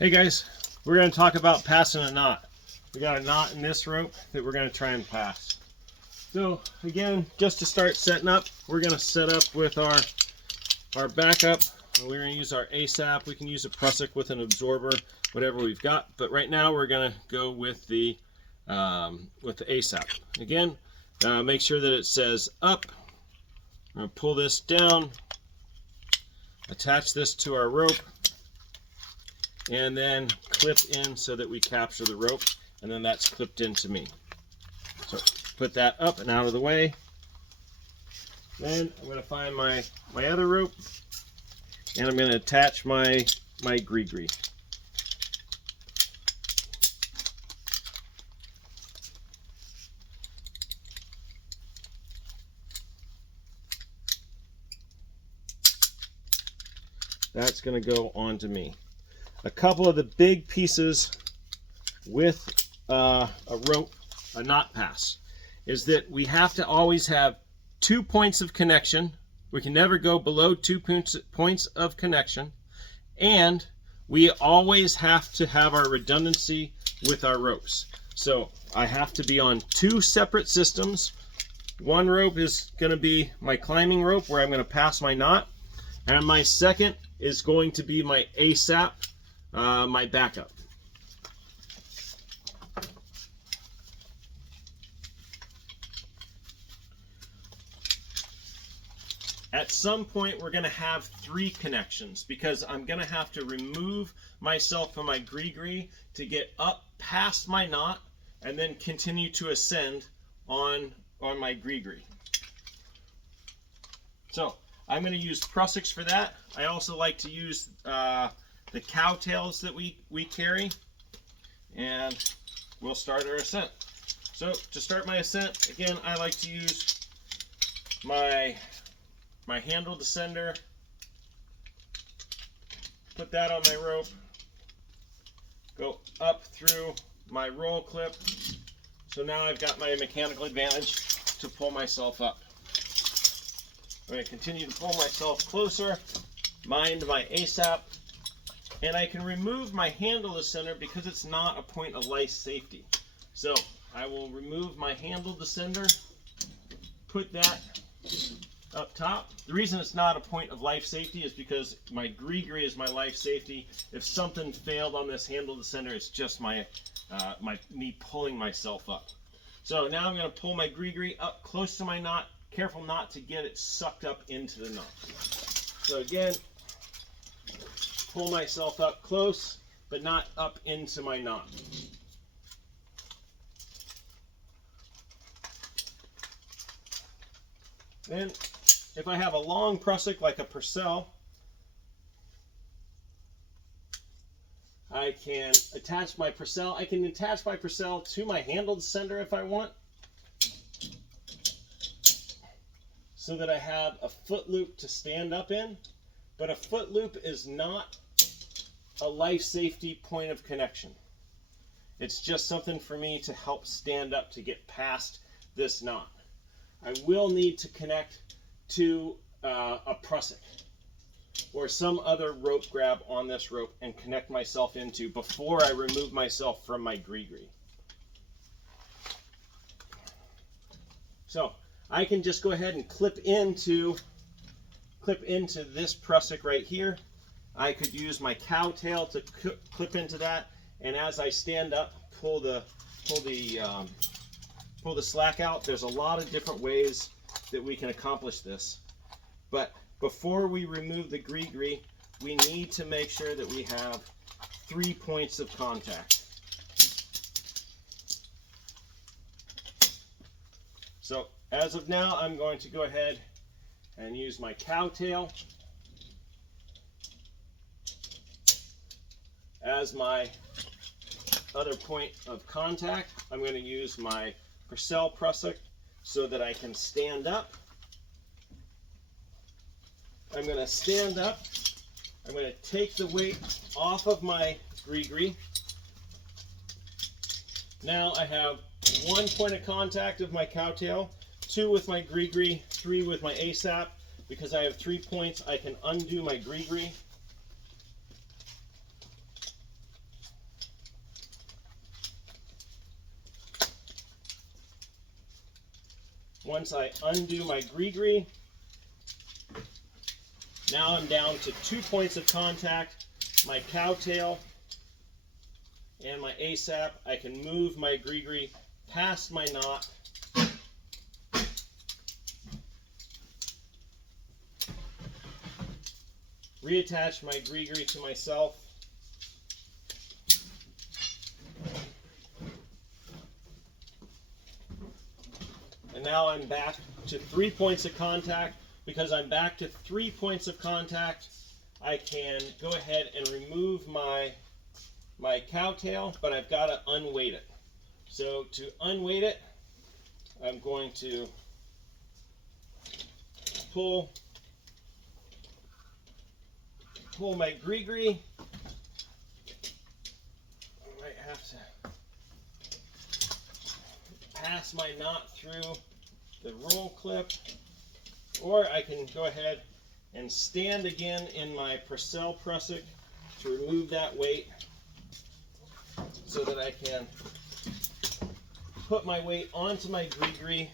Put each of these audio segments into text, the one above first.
Hey guys, we're going to talk about passing a knot. We got a knot in this rope that we're going to try and pass. So again, just to start setting up, we're going to set up with our backup. We're going to use our ASAP. We can use a Prusik with an absorber, whatever we've got. But right now we're going to go with the ASAP. Again, make sure that it says up. I'm going to pull this down, attach this to our rope, and then clip in so that we capture the rope, and then that's clipped into me. So put that up and out of the way. Then I'm going to find my other rope, and I'm going to attach my gree-gree. That's going to go onto me. A couple of the big pieces with a rope, a knot pass, is that we have to always have 2 points of connection. We can never go below 2 points of connection, and we always have to have our redundancy with our ropes. So I have to be on 2 separate systems. One rope is going to be my climbing rope where I'm going to pass my knot, and my second is going to be my ASAP, my backup. At some point we're going to have 3 connections because I'm going to have to remove myself from my gree-gree to get up past my knot and then continue to ascend on my gree-gree. So I'm going to use Prusiks for that. I also like to use the cowtails that we carry, and we'll start our ascent. So to start my ascent, again, I like to use my handle descender, put that on my rope, go up through my roll clip. So now I've got my mechanical advantage to pull myself up. I'm going to continue to pull myself closer, mind my ASAP, and I can remove my handle descender because it's not a point of life safety. So I will remove my handle descender, put that up top. The reason it's not a point of life safety is because my gree-gree is my life safety. If something failed on this handle descender, it's just me pulling myself up. So now I'm going to pull my gree-gree up close to my knot. Careful not to get it sucked up into the knot. So again, pull myself up close, but not up into my knot. Then, if I have a long Prusik like a Purcell, I can attach my Purcell. I can attach my Purcell to my handle descender if I want, so that I have a foot loop to stand up in. But a foot loop is not a life safety point of connection. It's just something for me to help stand up to get past this knot. I will need to connect to a Prusik or some other rope grab on this rope and connect myself into before I remove myself from my gree-gree. So I can just go ahead and clip into this Prusik right here. I could use my cowtail to clip into that, and as I stand up, pull the slack out. There's a lot of different ways that we can accomplish this, but before we remove the gree-gree, we need to make sure that we have 3 points of contact. So as of now, I'm going to go ahead and use my cowtail as my other point of contact. I'm going to use my Purcell Prusik so that I can stand up. I'm going to stand up. I'm going to take the weight off of my gree-gree. Now I have 1 point of contact of my cowtail, 2 with my gree-gree, 3 with my ASAP. Because I have 3 points, I can undo my gree-gree Once I undo my gree-gree, now I'm down to 2 points of contact, my cowtail and my ASAP. I can move my gree-gree past my knot. Reattach my gree-gree to myself. And now I'm back to 3 points of contact. Because I'm back to 3 points of contact, I can go ahead and remove my cowtail, but I've got to unweight it. So to unweight it, I'm going to pull my gree-gree. I might have to pass my knot through the roll clip. Or I can go ahead and stand again in my Purcell prusik to remove that weight so that I can put my weight onto my gree-gree,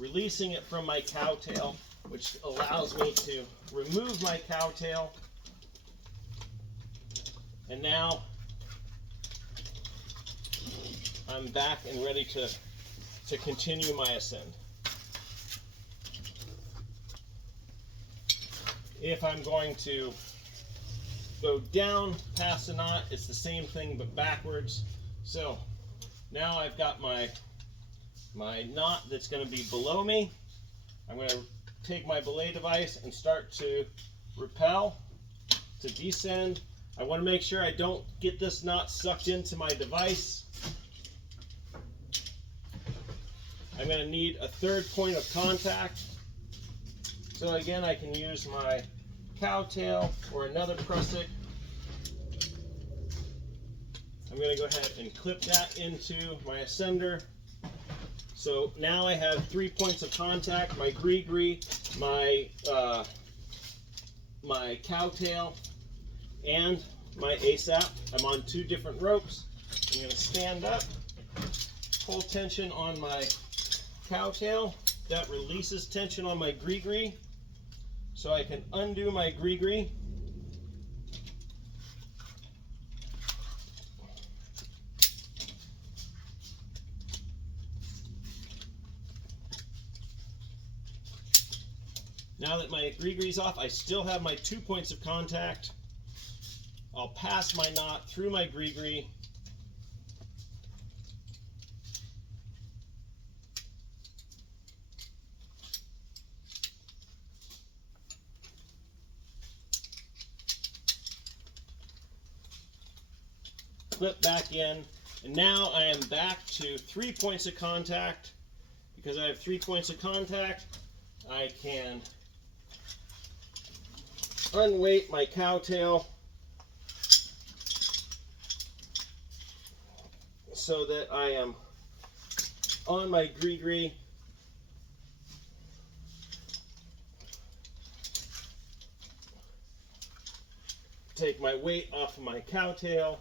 releasing it from my cowtail, which allows me to remove my cowtail. And now I'm back and ready to continue my ascend. If I'm going to go down past the knot, it's the same thing but backwards. So now I've got my knot that's going to be below me. I'm going to take my belay device and start to rappel, to descend. I want to make sure I don't get this knot sucked into my device. I'm going to need a 3rd point of contact. So again, I can use my cowtail or another prusik. I'm going to go ahead and clip that into my ascender. So now I have 3 points of contact, my gree-gree, my cowtail, and my ASAP. I'm on 2 different ropes. I'm going to stand up, pull tension on my cowtail. That releases tension on my gree-gree. So I can undo my gree-gree. Now that my gree-gree's off, I still have my 2 points of contact. I'll pass my knot through my gree-gree. Clip back in, and now I am back to 3 points of contact. Because I have 3 points of contact, I can unweight my cowtail so that I am on my gree-gree. Take my weight off of my cowtail.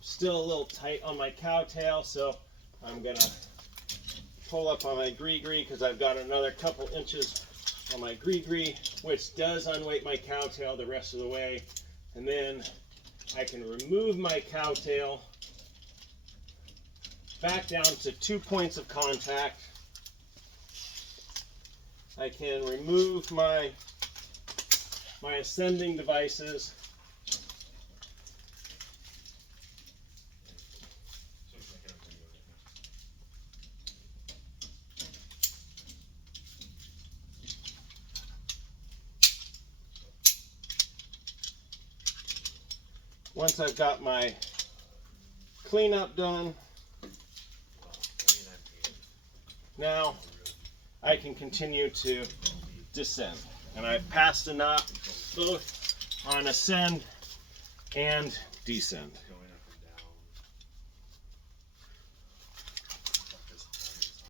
Still a little tight on my cowtail, so I'm going to pull up on my gree-gree because I've got another couple inches on my gree-gree, which does unweight my cowtail the rest of the way. And then I can remove my cowtail back down to 2 points of contact. I can remove my ascending devices. Once I've got my cleanup done, now I can continue to descend. And I've passed a knot both on ascend and descend.